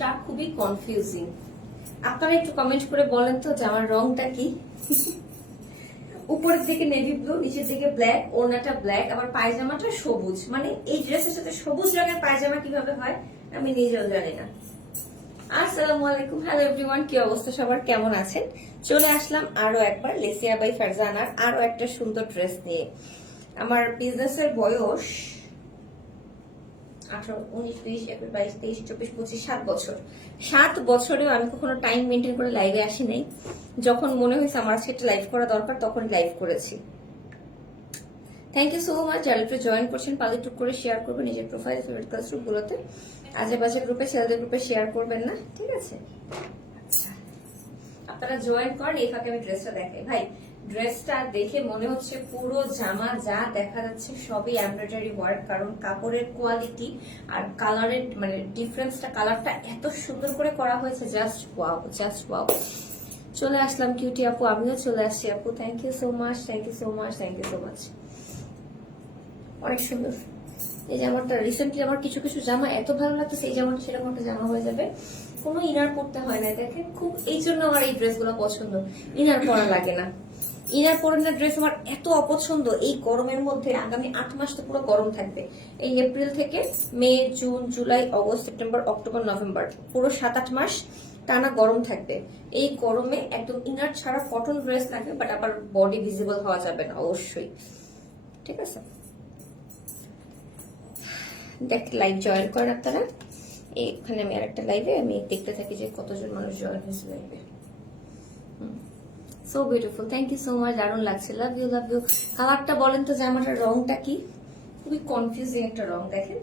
রংটা খুবই কনফিউজিং আপনারা একটু কমেন্ট করে বলেন তো যে আমার রংটা কি? উপরের দিকে নেভি ব্লু নিচের দিকে ব্ল্যাক ওড়নাটা ব্ল্যাক আবার পায়জামাটা সবুজ। মানে এই ড্রেসের সাথে সবুজ রঙের পায়জামা কীভাবে হয়, আমি নিজেও জানি না। আসসালামু আলাইকুম। হ্যালো এভরিওয়ান কি অবস্থা? সবার কেমন আছেন? চলে আসলাম আরও একবার লেসিয়া বাই ফারজানার আরও একটা সুন্দর ড্রেস নিয়ে। আমার বিজনেসের বয়স আঠারো, উনিশ বিশ একুশ বাইশ, তেইশ, চব্বিশ, পঁচিশ সাত বছর। সাত বছরেও আমি কখনো টাইম মেনটেন করে লাইভে আসি নাই। যখন মনে হয়েছে আমার আজকে একটা লাইভ করা দরকার তখন লাইভ করেছি। থ্যাংক ইউ সো মাচ যারা একটু জয়েন করছেন টুক করে শেয়ার করবেন নিজের প্রোফাইল ফেভারিট ক্লাস গ্রুপগুলোতে আজে বাজে গ্রুপে সেলদের গ্রুপে শেয়ার করবেন না, ঠিক আছে? আচ্ছা। আপনারা জয়েন করেন, এই ফাঁকে আমি ড্রেসটা দেখাই। ভাই ড্রেসটা দেখে মনে হচ্ছে পুরো জামা যা দেখা যাচ্ছে সবই এমব্রয়ডারি ওয়ার্ক, কারণ কাপড়ের কোয়ালিটি আর কালারের মানে ডিফারেন্সটা কালারটা এত সুন্দর করে করা হয়েছে জাস্ট ওয়াও জাস্ট ওয়াও চলে আসলাম কিউটি আপু, আমিও চলে আসছি আপু। Thank you so much thank you so much thank you so much অনেক সুন্দর। এই জামাটা রিসেন্টলি আমার কিছু কিছু জামা এত ভালো লাগতেছে, এই জামাটা সেরকম একটা জামা হয়ে যাবে। কোনো ইনার পরতে হয় না দেখেন খুব, এই জন্য আমার এই ড্রেসগুলো পছন্দ। ইনার পরা লাগে না। ইনার পরানোর ড্রেস আমার এত অপছন্দ, এই গরমের মধ্যে আগামী আট মাস তো পুরো গরম থাকবে। এই এপ্রিল থেকে May June July August September October November পুরো সাত আট মাস টানা গরম থাকবে। এই গরমে একদম ইনার ছাড়া কটন ড্রেস লাগবে বাট আবার বডি ভিজিবল হওয়া যাবে না, অবশ্যই। ঠিক আছে? দেখ লাইভ জয়েন করেন আপনারা। এখানে আমি আর একটা লাইভে আমি দেখতে থাকি যে কতজন মানুষ জয়েন হয়েছে লাইভে so beautiful thank you so much দারুণ লাগছে লাভ ইউ লাভ ইউ কালারটা বলেন তো জামাটার রংটা কি? খুবই কনফিউজিং একটা রং, দেখেন?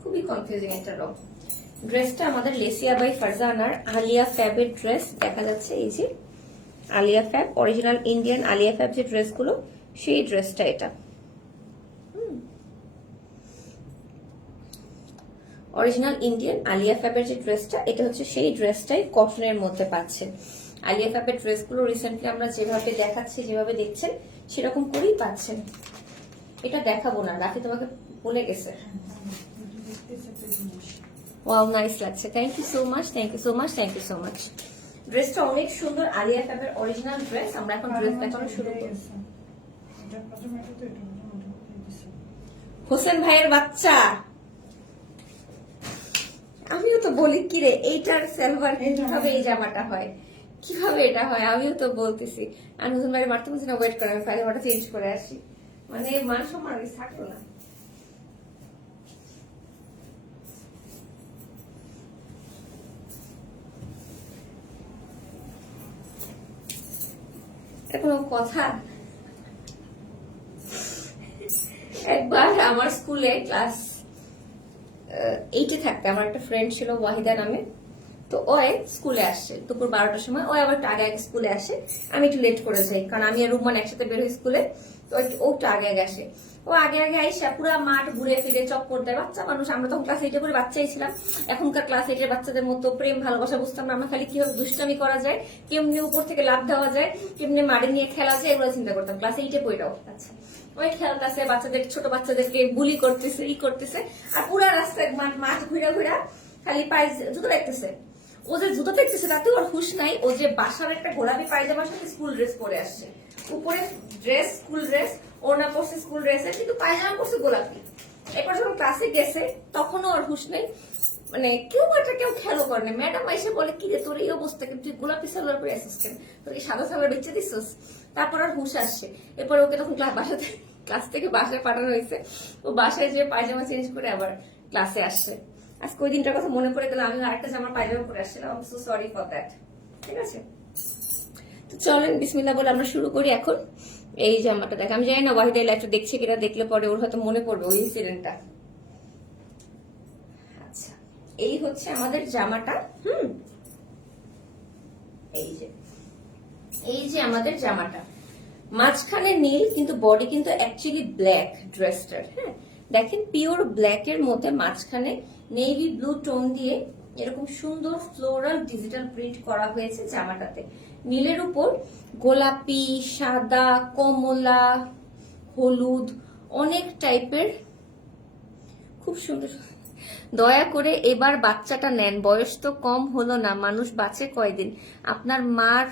খুবই কনফিউজিং একটা রং। ড্রেসটা আমাদের লেসিয়া বাই ফারজানার আলিয়া ফ্যাবের ড্রেস দেখা যাচ্ছে। এই যে Alia Fab original Indian Alia Fab যে ড্রেসগুলো সেই ড্রেসটা এটা। অরিজিনাল ইন্ডিয়ান আলিয়া ফ্যাবের যে ড্রেসটা এটা হচ্ছে সেই ড্রেসটাই কটনের মধ্যে পাচ্ছেন আলিয়া ফ্যাবের ড্রেসগুলো রিসেন্টলি আমরা যেভাবে দেখাচ্ছি যেভাবে দেখছেন সেরকম করেই পাচ্ছেন। এটা দেখাবো না রাখি তোমাকে বলে গেছে। ওয়াও নাইস লাগছে। Thank you so much thank you so much thank you so much ড্রেসটা অনেক সুন্দর আলিয়া ফ্যাবের অরিজিনাল ড্রেস আমরা এখন ড্রেস দেখানো শুরু করি হোসেন ভাইয়ের বাচ্চা। আমিও তো বলি কি রে এইটার সেলভার কীভাবে এই জামাটা হয়? কীভাবে এটা হয়? আমিও তো বলতেছি। আর নতুন ভাইয়ের মারতে বলছি না ওয়েট করে, আমি পায়জামাটা চেঞ্জ করে আসি। মানে মান সম্মান থাকল না। কোনো কথা? একবার আমার স্কুলে ক্লাস এইটে থাকতে, আমার একটা ফ্রেন্ড ছিল ওয়াহিদা নামে। তো ও স্কুলে আসছে দুপুর বারোটার সময়। ও আবার একটু আগে আগে স্কুলে আসে। আমি একটু লেট করে যাই, কারণ আমি আর রুমান একসাথে বের হই স্কুলে। তো ও একটু আগে আগে আসে। ও আগে আগে আইসা পুরা মাঠ ঘুরে ফিরে চক্কর দেয়। বাচ্চা মানুষ, আমরা তখন ক্লাস এইটে করে বাচ্চাই ছিলাম। এখনকার ক্লাস এইটের বাচ্চাদের মতো প্রেম, ভালোবাসা বুঝতাম না আমরা খালি কীভাবে দুষ্টামি করা যায়, কেমনি উপর থেকে লাভ দেওয়া যায়, কেমনি মাড়ি নিয়ে খেলা যায়, এগুলো চিন্তা করতাম। ক্লাস এইটে পড়াও আচ্ছা। ওই খেলতেছে বাচ্চাদের, ছোট বাচ্চাদেরকে বুলি করতেছে, ই করতেছে। আর পুরা রাস্তায় মাঠ মাঠ ঘুরে ঘুরা খালি পায়ে জুতো দেখতেছে। ও যে জুতো দেখতেছে তাতে ওর হুশ নাই। ও যে বাসার একটা গোলাপি পায়জামার সাথে স্কুল ড্রেস পরে আসছে। উপরে ড্রেস স্কুল ড্রেস ওড়না পরছে স্কুল ড্রেসে কিন্তু পায়জামা পরছে গোলাপি। এরপর যখন ক্লাসে গেছে, তখনও ওর হুশ নেই। মানে কেউ একটা কেউ খেলো করে না ম্যাডাম এসে বলে, কি রে, তোর এই অবস্থা কিন্তু তুই গোলাপি সালোয়ার পরে আসিস কেন? তোর কি সাদা সালোয়ার বেঁচে দিছিস? তারপর আর হুশ আসছে এরপর ওকে তখন ক্লাস বাসাতে ক্লাস থেকে বাসায় পাঠানো হয়েছে। ও বাসায় যে পায়জামা চেঞ্জ করে আবার ক্লাসে আসছে আজকে ওই দিনটার কথা মনে পড়ে গেল, আমি আরেকটা জামা পায়জামা পরে আসছিলাম। সো সরি ফর দ্যাট ঠিক আছে? তো চলেন বিসমিল্লা বলে আমরা শুরু করি এখন। এই জামাটা দেখ, আমি জানি না লাইফটা দেখছে কিনা, দেখলে পরে ওর হয়তো মনে পড়বে ওই আচ্ছা এই হচ্ছে আমাদের জামাটা, হুম? এই যে এই যে আমাদের জামাটা। মাঝখানে নীল, কিন্তু বডি কিন্তু অ্যাকচুয়ালি ব্ল্যাক ড্রেসটার হ্যাঁ? দেখেন পিওর ব্ল্যাক এর মধ্যে মাঝখানে নেভি ব্লু টোন দিয়ে এরকম সুন্দর ফ্লোরাল ডিজিটাল প্রিন্ট করা হয়েছে জামাটাতে। নীলের উপর গোলাপি, সাদা, কমলা, হলুদ অনেক টাইপের খুব সুন্দর। দয়া করে এবার বাচ্চাটা নেন, বয়স তো কম হলো না, মানুষ বাঁচে কয়দিন? আপনার মার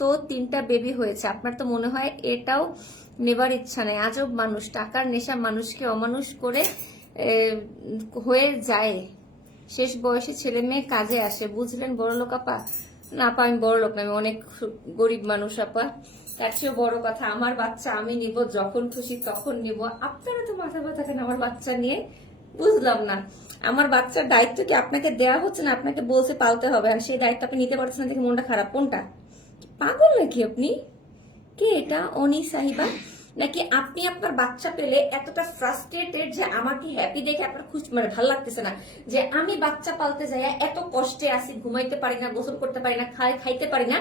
তো তিনটা বেবি হয়েছে, আপনার তো মনে হয় এটাও নেবার ইচ্ছা নেই। আজব মানুষ, টাকার নেশা মানুষকে অমানুষ করে হয়ে যায়। শেষ বয়সে ছেলে মেয়ে কাজে আসে। বুঝলেন বড় লোক আপা? না আপা, আমি বড় লোক আমি অনেক গরিব মানুষ আপা। তার চেয়েও বড় কথা, আমার বাচ্চা আমি নিব, যখন খুশি তখন নিব। আপনারা তো মাথা ব্যথা কেন আমার বাচ্চা নিয়ে? বুঝলাম না। আমার বাচ্চার দায়িত্ব কি আপনাকে দেওয়া হচ্ছে না? আপনাকে বলছে পালতে হবে। আর সেই দায়িত্ব আপনি নিতে পারছেন না দেখে মনটা খারাপ। কোনটা? পাগল নাকি আপনি? কে এটা? অনি সাহিবা? নাকি আপনি আপনার বাচ্চা পেলে এতটা ফ্রাস্ট্রেটেড যে আমাকে হ্যাপি দেখে আপনার খুশি মানে ভালো লাগতেছে না? যে আমি বাচ্চা পালতে যাই এত কষ্টে আসি ঘুমাইতে পারি না, গোসল করতে পারি না, খাই খাইতে পারি না,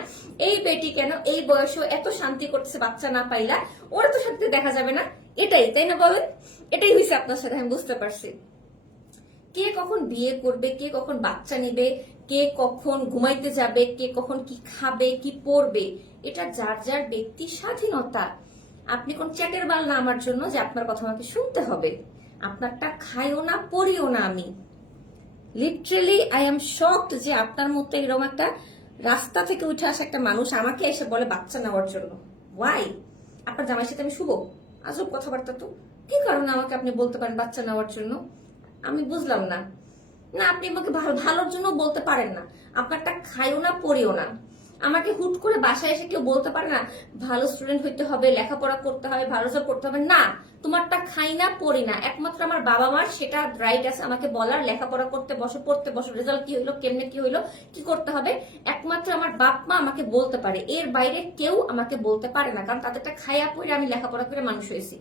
এই বেটি কেন এই বয়সেও এত শান্তি করতেছে বাচ্চা না পাইলা? ওরা তো শান্তি দেখা যাবে না। এটাই, তাই না বলেন? এটাই হয়েছে আপনার সাথে, আমি বুঝতে পারছি। কে কখন বিয়ে করবে, কে কখন বাচ্চা নিবে কে কখন ঘুমাইতে যাবে, কে কখন কি খাবে, কি পরবে এটা যার যার ব্যক্তি স্বাধীনতা। আপনি কোন চ্যাটের বাল না আমার জন্য যে আপনার কথা আমাকে শুনতে হবে। আপনারটা খাইও না, পড়িও না আমি। লিটারেলি আই এম শকড যে আপনার মতো এরকম একটা রাস্তা থেকে উঠে আসা একটা মানুষ আমাকে এসে বলে বাচ্চা নেওয়ার জন্য। ওয়াই আপনার জামাই সাথে আমি শুভ আজব কথাবার্তা তো। কি কারণে আমাকে আপনি বলতে পারেন বাচ্চা নেওয়ার জন্য? আমি বুঝলাম না। না, আপনি আমাকে ভালো ভালোর জন্য বলতে পারেন না। আপনারটা খাইও না, পড়িও না। আমাকে হুট করে বাসায় এসে কেউ বলতে পারে না, ভালো স্টুডেন্ট হইতে হবে, লেখাপড়া করতে হবে, ভালো সব করতে হবে। না, তোমারটা খাই না, পড়ি না। একমাত্র আমার বাবা মার সেটা রাইট আছে আমাকে বলার, লেখাপড়া করতে বসো, পড়তে বসো রেজাল্ট কি হইল, কেমনে কি হইল, কি করতে হবে? একমাত্র আমার বাপ মা আমাকে বলতে পারে। এর বাইরে কেউ আমাকে বলতে পারে না, কারণ তাদেরটা খাইয়া পড়ে আমি লেখাপড়া করে মানুষ হয়েছি।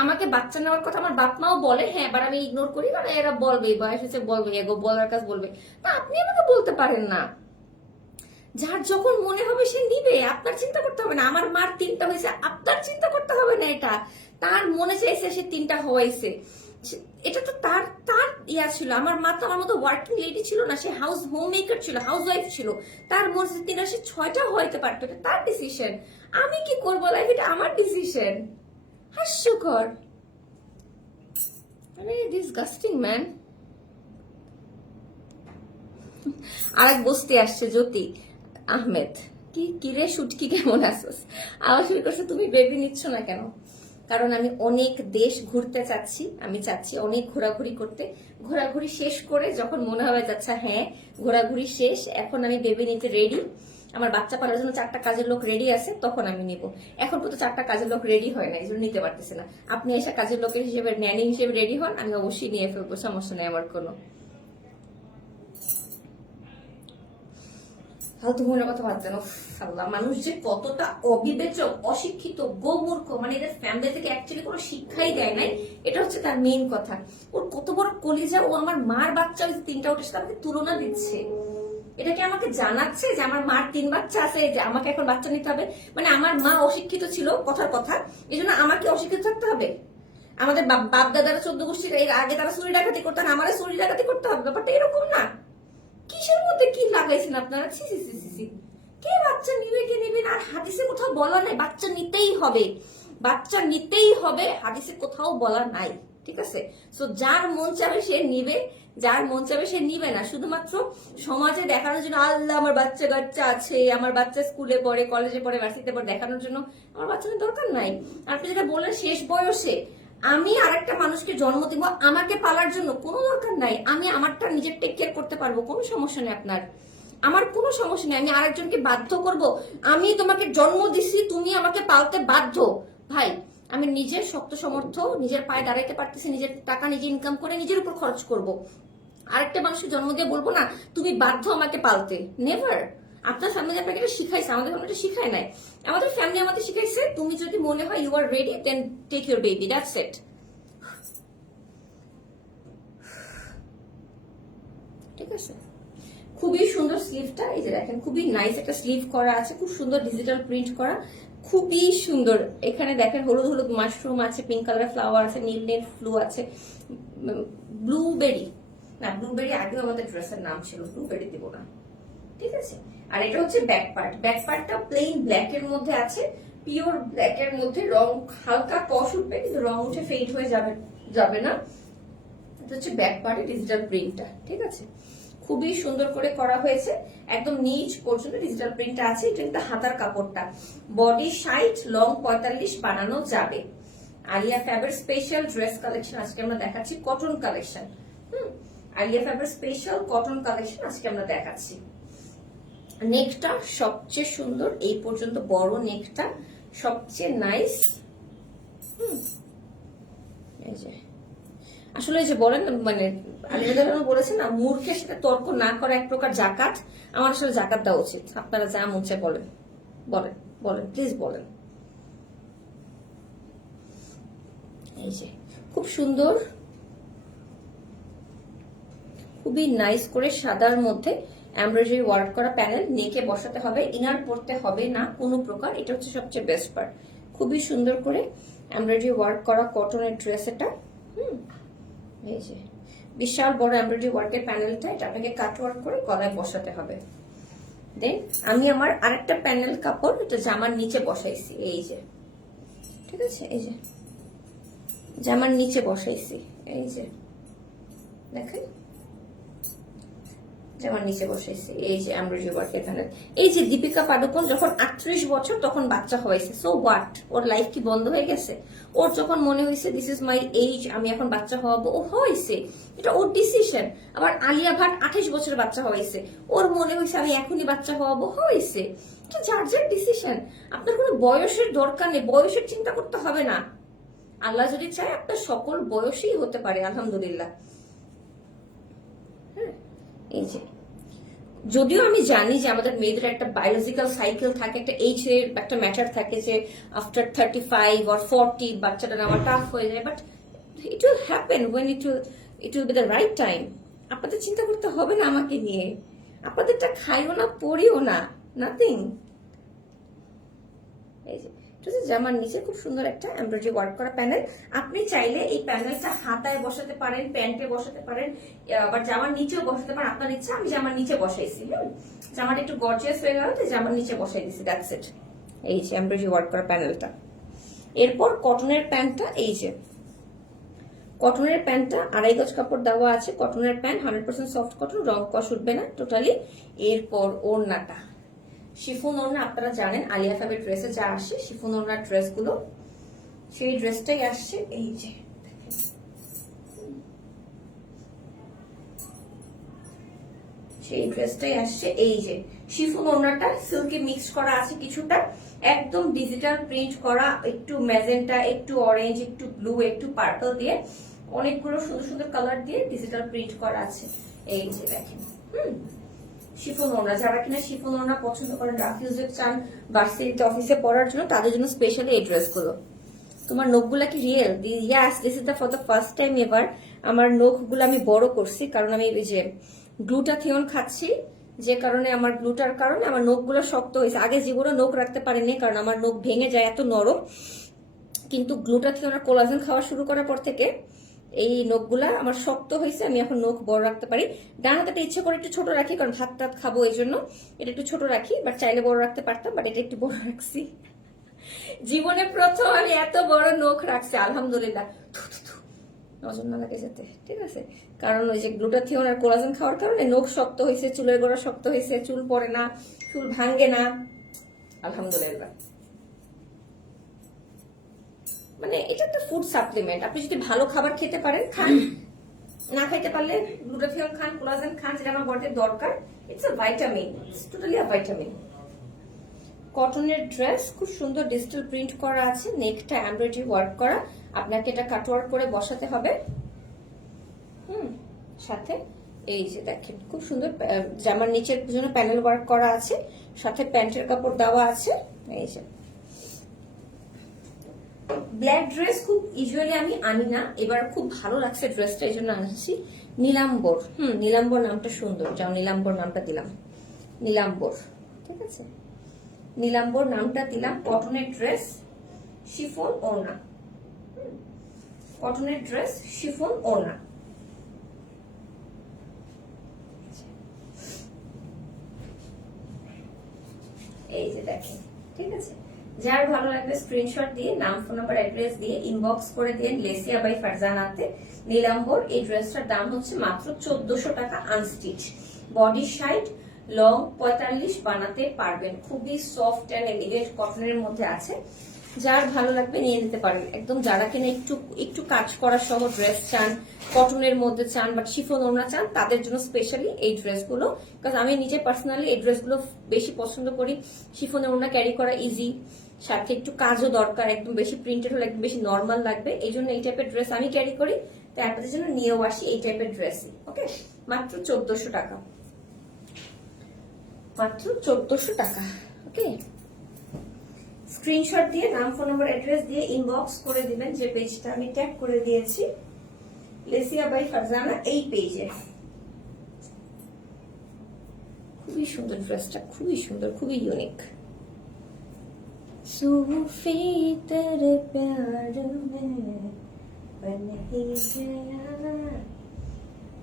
আমাকে বাচ্চা নেওয়ার কথা আমার বাপ মাও বলে হ্যাঁ এবার আমি ইগনোর করি কারণ এরা বলবে, বয়স হচ্ছে বলবে এগো বলার কাজ বলবে। তা আপনি আমাকে বলতে পারেন না। যার যখন মনে হবে সে নিবে, আপনার চিন্তা করতে হবে না। আমার মার তিনটা হয়েছে, আপনার চিন্তা করতে হবে না এটা। তার মনে চাইছে সে তিনটা হয়েছে এটা তো তার তার ইয়া ছিল। আমার মা তো আমার মতো ওয়ার্কিং লেডি ছিল না, সে হাউস হোম মেকার ছিল হাউস ওয়াইফ ছিল। তার মনে তিনটা, সে ছয়টা হইতে পারতো, এটা তার ডিসিশন আমি কি করব লাইফ এটা আমার ডিসিশন হাস্যকর। আরে ডিসগাস্টিং ম্যান আরেক বসতে আসছে, জ্যোতি আহমেদ। কি কিরে শুটকি কেমন আছিস? আবার শুরু করছে, তুমি বেবি নিচ্ছ না কেন? কারণ আমি অনেক দেশ ঘুরতে চাচ্ছি, আমি চাচ্ছি অনেক ঘোরাঘুরি করতে। ঘোরাঘুরি শেষ করে যখন মনে হবে যাচ্ছে হ্যাঁ ঘোরাঘুরি শেষ, এখন আমি বেবি নিতে রেডি আমার বাচ্চা পালার জন্য চারটা কাজের লোক রেডি আছে, তখন আমি নিব। এখন পর্যন্ত চারটা কাজের লোক রেডি হয় না এই জন্য নিতে পারতেছে না। আপনি এসে কাজের লোকের হিসেবে ন্যানি হিসেবে রেডি হন, আমি অবশ্যই নিয়ে ফেলব, সমস্যা নেই আমার কোনো। ফালতু মনের কথা ভাবতেন আল্লাহ, মানুষ যে কতটা অবিবেচক অশিক্ষিত, গোমূর্খ মানে এদের ফ্যামিলি থেকে অ্যাকচুয়ালি কোনো শিক্ষাই দেয় নাই, এটা হচ্ছে তার মেইন কথা। ওর কত বড় কলিজা, ও আমার মার বাচ্চা ওই তিনটা ওটার সাথে তুলনা দিচ্ছে। এটা কি আমাকে জানাচ্ছে যে আমার মার তিন বাচ্চা আছে? যে আমাকে এখন বাচ্চা নিতে হবে? মানে আমার মা অশিক্ষিত ছিল কথার কথা এই জন্য আমাকে অশিক্ষিত থাকতে হবে। আমাদের বাপ দাদারা চোদ্দ গোষ্ঠীর, এর আগে তারা চুরি ডাকাতি করতেন আমার চুরি ডাকাতি করতে হবে। ব্যাপারটা এরকম না। কিসের মধ্যে কি লাগাইছেন আপনারা? ছি ছি ছি ছি। কে বাচ্চা নিবে, কে নেবে না? আর হাদিসে কোথাও বলা নাই, বাচ্চা নিতেই হবে। বাচ্চা নিতেই হবে, হাদিসে কোথাও বলা নাই। ঠিক আছে? সো যার মন চাবে সে নিবে। যার মন চাবে সে নিবে না। শুধুমাত্র সমাজে দেখানোর জন্য, আল্লাহ আমার বাচ্চা কাচ্চা আছে, আমার বাচ্চা স্কুলে পড়ে কলেজে পড়ে ভার্সিটিতে পড়ে, দেখানোর জন্য আমার বাচ্চাদের দরকার নাই। আর আপনি যেটা বললেন, শেষ বয়সে আমি আরেকটা মানুষকে জন্ম দিব, আমাকে পালার জন্য কোনো দরকার নাই। আমি আমারটা নিজের টেক কেয়ার করতে পারব, কোনো সমস্যা নেই আপনার। আমার কোনো সমস্যা নেই, আমি আরেকজনকে বাধ্য করব। আমি তোমাকে জন্ম দিছি, তুমি আমাকে পালতে বাধ্য। ভাই, আমি নিজের শক্ত সমর্থ নিজের পায়ে দাঁড়াইতে পারতেছি, নিজের টাকা নিজে ইনকাম করে নিজের উপর খরচ করব। আরেকটা মানুষকে জন্ম দিয়ে বলব না, তুমি বাধ্য আমাকে পালতে। নেভার আপনার ফ্যামিলি আপনাকে এটা শিখাইছে, আমাদের ফ্যামিলি শিখায় নাই। আমাদের ফ্যামিলি আমাদের শিখাইছে, তুমি যদি মনে হয় you are ready then take your baby that's it ঠিক আছে? খুবই সুন্দর স্লিভটা এই যে দেখেন, খুবই নাইস একটা স্লিভ করা আছে, খুব সুন্দর ডিজিটাল প্রিন্ট করা, খুবই সুন্দর। এখানে দেখেন হলুদ হলুদ মাশরুম আছে পিঙ্ক কালারের ফ্লাওয়ার আছে, নীল নীল ফ্লু আছে ব্লুবেরি না ব্লুবেরি আগেও আমাদের ড্রেসের নাম ছিল ব্লুবেরি দিব না। ঠিক আছে? আর এটা হচ্ছে ব্যাক পার্ট ব্যাক পার্টটা প্লেন ব্ল্যাক এর মধ্যে আছে পিওর ব্ল্যাক এর মধ্যে রং হালকা কস উঠবে, কিন্তু রং উঠে ফেড হয়ে যাবে যাবে না। এটা হচ্ছে ব্যাক পার্টে ডিজিটাল প্রিন্টটা ঠিক আছে? খুবই সুন্দর করে করা হয়েছে। একদম নিচ পর্যন্ত ডিজিটাল প্রিন্টটা আছে, এটা কিন্তু হাতার কাপড়টা। বডি সাইট লং পঁয়তাল্লিশ বানানো যাবে। আলিয়া ফ্যাবের স্পেশাল ড্রেস কালেকশন আজকে আমরা দেখাচ্ছি কটন কালেকশন হুম? আলিয়া ফ্যাবের স্পেশাল কটন কালেকশন আজকে আমরা দেখাচ্ছি। নেকটা সবচেয়ে সুন্দর, এই পর্যন্ত বড় নেকটা সবচেয়ে নাইস এই আসলে যে বলেন মানে আলিয়া বলেছে না, মূর্খের সাথে তর্ক না করা এক প্রকার জাকাত, আমার আসলে জাকাত দেওয়া উচিত। আপনারা যা মন চায় বলেন বলেন বলেন প্লিজ বলেন। এই যে। খুব সুন্দর খুবই নাইস করে সাদার মধ্যে এমব্রয়ডারি ওয়ার্ক করা প্যানেল নেকে বসাতে হবে ইনার পড়তে হবে না, কোনো প্রকার। এটা হচ্ছে সবচেয়ে বেস্ট পার্ট খুবই সুন্দর করে এমব্রয়ডারি ওয়ার্ক করা কটনের ড্রেস এটা। হুম, এই যে। বিশাল বড় এমব্রয়ডারি ওয়ার্কের প্যানেলটা এটা আপনাকে কাট ওয়ার্ক করে গলায় বসাতে হবে। দেন আমি আমার আরেকটা প্যানেল কাপড়, এটা জামার নিচে বসাইছি, এই যে। ঠিক আছে? এই যে। জামার নিচে বসাইছি, এই যে। দেখেন? জামার নিচে এই যে ওয়ার্কের প্যানেল এই যে দীপিকা পাডুকোন যখন আটত্রিশ বছর তখন বাচ্চা হয়েছে। সো হোয়াট ওর লাইফ কি বন্ধ হয়ে গেছে? ওর যখন মনে হয়েছে দিস ইজ মাই এইজ আমি এখন বাচ্চা হওয়াবো, ও হয়েছে। এটা ওর ডিসিশন আবার আলিয়া ভাট আঠাশ বছর বাচ্চা হয়েছে। ওর মনে হয়েছে, আমি এখনই বাচ্চা হওয়াবো, হয়েছে। যার যার ডিসিশন আপনার কোনো বয়সের দরকার নেই, বয়সের চিন্তা করতে হবে না। আল্লাহ যদি চায়, আপনার সকল বয়সেই হতে পারে, আলহামদুলিল্লাহ। হ্যাঁ এই যে। যদিও আমি জানি যে আমাদের মেয়েদের একটা বায়োলজিক্যাল সাইকেল থাকে, একটা এইচ এর একটা ম্যাটার থাকে যে after thirty five or forty বাচ্চাটা নেওয়া টাফ হয়ে যায় but it will happen when it will it will be the right time আপনাদের চিন্তা করতে হবে না আমাকে নিয়ে। আপনাদেরটা খাইও না, পড়িও না নাথিং এটা হচ্ছে জামার নিচে খুব সুন্দর একটা এমব্রয়ডারি ওয়ার্ক করা প্যানেল আপনি চাইলে এই প্যানেলটা হাতায় বসাতে পারেন, প্যান্টে বসাতে পারেন আবার জামার নিচেও বসাতে পারেন, আপনার ইচ্ছা, আমি জামার নিচে বসাইছি, হুম? জামাটা একটু গর্জিয়াস হয়ে গেল তো জামার নিচে বসাই দিছি দ্যাটস ইট এই যে এমব্রয়ডারি ওয়ার্ক করা প্যানেলটা এরপর কটনের প্যান্টটা, এই যে। কটনের প্যান্টটা, আড়াই গজ কাপড় দেওয়া আছে। কটনের pant hundred percent soft cotton রং কষ উঠবে না টোটালি এরপর ওড়নাটা। শিফন ওড়না, আপনারা জানেন, আলিয়া ফাবের ড্রেসে যা আসে, শিফন ওড়নার ড্রেসগুলো সেই ড্রেসটাই আসছে এই যে সেই ড্রেসটাই আসছে এই যে, শিফন ওড়নাটা সিল্কে মিক্স করা আছে কিছুটা, একদম ডিজিটাল প্রিন্ট করা, একটু ম্যাজেন্টা একটু অরেঞ্জ একটু ব্লু একটু পার্পল দিয়ে, অনেকগুলো সুন্দর সুন্দর কালার দিয়ে ডিজিটাল প্রিন্ট করা আছে, এই যে দেখেন, হুম। শিফন ওড়না যারা কিনা শিফন ওড়না পছন্দ করেন রাফিউজে চান ভার্সিটিতে অফিসে পড়ার জন্য, তাদের জন্য স্পেশালি এই ড্রেসগুলো তোমার নখগুলা কি real yes this is the for the first time এবার আমার নখগুলো আমি বড় করছি, কারণ আমি এই যে গ্লুটাথিয়ন খাচ্ছি, যে কারণে আমার গ্লুটার কারণে আমার নখগুলো শক্ত হয়েছে। আগে জীবনে নখ রাখতে পারিনি, কারণ আমার নখ ভেঙে যায়, এত নরম। কিন্তু গ্লুটাথিয়ন আর কোলাজেন খাওয়া শুরু করার পর থেকে এই নখগুলা আমার শক্ত হয়েছে, আমি এখন নখ বড় রাখতে পারি। ডান হাতে ইচ্ছে করে একটু ছোট রাখি, কারণ ভাত টাত খাব এই জন্য। এটা একটু ছোট রাখি বাট চাইলে বড় রাখতে পারতাম বাট এটা একটু বড় রাখছি। জীবনে প্রথম আমি এত বড় নখ রাখছি, আলহামদুলিল্লাহ। নজর না লাগে যেতে, ঠিক আছে? কারণ ওই যে গ্লুটাথিয়ন আর কোলাজেন খাওয়ার কারণে নখ শক্ত হয়েছে, চুলের গোড়া শক্ত হয়েছে, চুল পড়ে না, চুল ভাঙ্গে না। আলহামদুলিল্লাহ। মানে এটা একটা ফুড সাপ্লিমেন্ট আপনি যদি ভালো খাবার খেতে পারেন খান। না খাইতে পারলে গ্লুটাথিয়ন খান কোলাজেন খান যেটা আমার বডির দরকার it's a vitamin it's totally a vitamin কটনের ড্রেস খুব সুন্দর ডিজিটাল প্রিন্ট করা আছে নেকটা এমব্রয়ডারি ওয়ার্ক করা। আপনাকে এটা কাট ওয়ার্ক করে বসাতে হবে। হুম সাথে এই যে দেখেন খুব সুন্দর জামার নিচের জন্য প্যানেল ওয়ার্ক করা আছে। সাথে প্যান্টের কাপড় দেওয়া আছে। এই যে ব্ল্যাক ড্রেস খুব ইউজুয়ালি আমি আনি না। এবার খুব ভালো লাগছে ড্রেসটা এই জন্য আনছি। নীলাম্বর। হুম, নীলাম্বর নামটা সুন্দর। যাও, নীলাম্বর নামটা দিলাম। নীলাম্বর। ঠিক আছে? নীলাম্বর নামটা দিলাম কটনের ড্রেস শিফন ওনা কটনের ড্রেস শিফন ওড়না এই যে দেখেন ঠিক আছে যার ভালো লাগবে স্ক্রিনশট দিয়ে, নাম ফোন নাম্বার অ্যাড্রেস দিয়ে ইনবক্স করে দিন লেসিয়া বাই ফারজানাতে। নীলাম্বর এই ড্রেসটার দাম হচ্ছে মাত্র চোদ্দশো টাকা আনস্টিচ বডি সাইড লং পঁয়তাল্লিশ বানাতে পারবেন। খুবই সফট অ্যান্ড এলিগেন্ট কটনের মধ্যে আছে। যার ভালো লাগবে নিয়ে নিতে পারেন। একদম যারা কিনা একটু একটু কাজ করা সহ ড্রেস চান কটনের মধ্যে চান বাট শিফন ওড়না চান, তাদের জন্য স্পেশালি এই ড্রেসগুলো কারণ আমি নিজে পার্সোনালি এই ড্রেসগুলো বেশি পছন্দ করি। শিফনের ওড়না ক্যারি করা ইজি সাথে একটু কাজও দরকার, একদম বেশি প্রিন্টেড হলে একদম বেশি নর্মাল লাগবে। এই জন্য এই টাইপের ড্রেস আমি ক্যারি করি। তাই আপনাদের জন্য নিয়েও আসি এই টাইপের ড্রেসই ওকে মাত্র চোদ্দশো টাকা। মাত্র চোদ্দশো টাকা ওকে স্ক্রিনশট দিয়ে, নাম ফোন নাম্বার অ্যাড্রেস দিয়ে ইনবক্স করে দিবেন। যে পেজটা আমি ট্যাগ করে দিয়েছি লেসিয়া বাই ফারজানা এই পেজে খুবই সুন্দর ড্রেসটা খুবই সুন্দর, খুবই ইউনিক सूफी तेरे प्यार में बन ही गया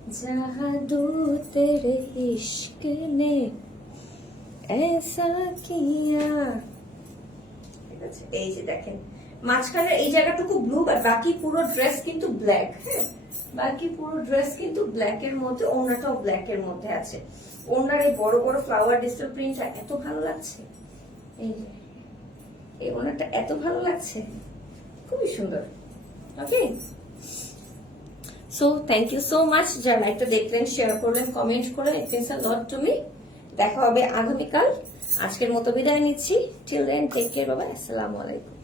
जादू तेरे इश्क ने ऐसा किया ঠিক আছে এই যে দেখেন মাঝখানের এই জায়গাটুকু ব্লু আর বাকি পুরো ড্রেস কিন্তু ব্ল্যাক হ্যাঁ বাকি পুরো ড্রেস কিন্তু ব্ল্যাক এর মধ্যে ওড়নাটাও ব্ল্যাক এর মধ্যে আছে ওড়নার এই বড় বড় ফ্লাওয়ার ডিজিটাল প্রিন্টটা এত ভালো লাগছে এই যে এই ওনারটা এত ভালো লাগছে। খুবই সুন্দর। Okay so thank you so much যারা লাইকটা দেখলেন শেয়ার করলেন কমেন্ট করলেন it means a lot to me দেখা হবে আগামীকাল। আজকের মতো বিদায় নিচ্ছি। দেন টেক কেয়ার বাবা আসসালামু আলাইকুম।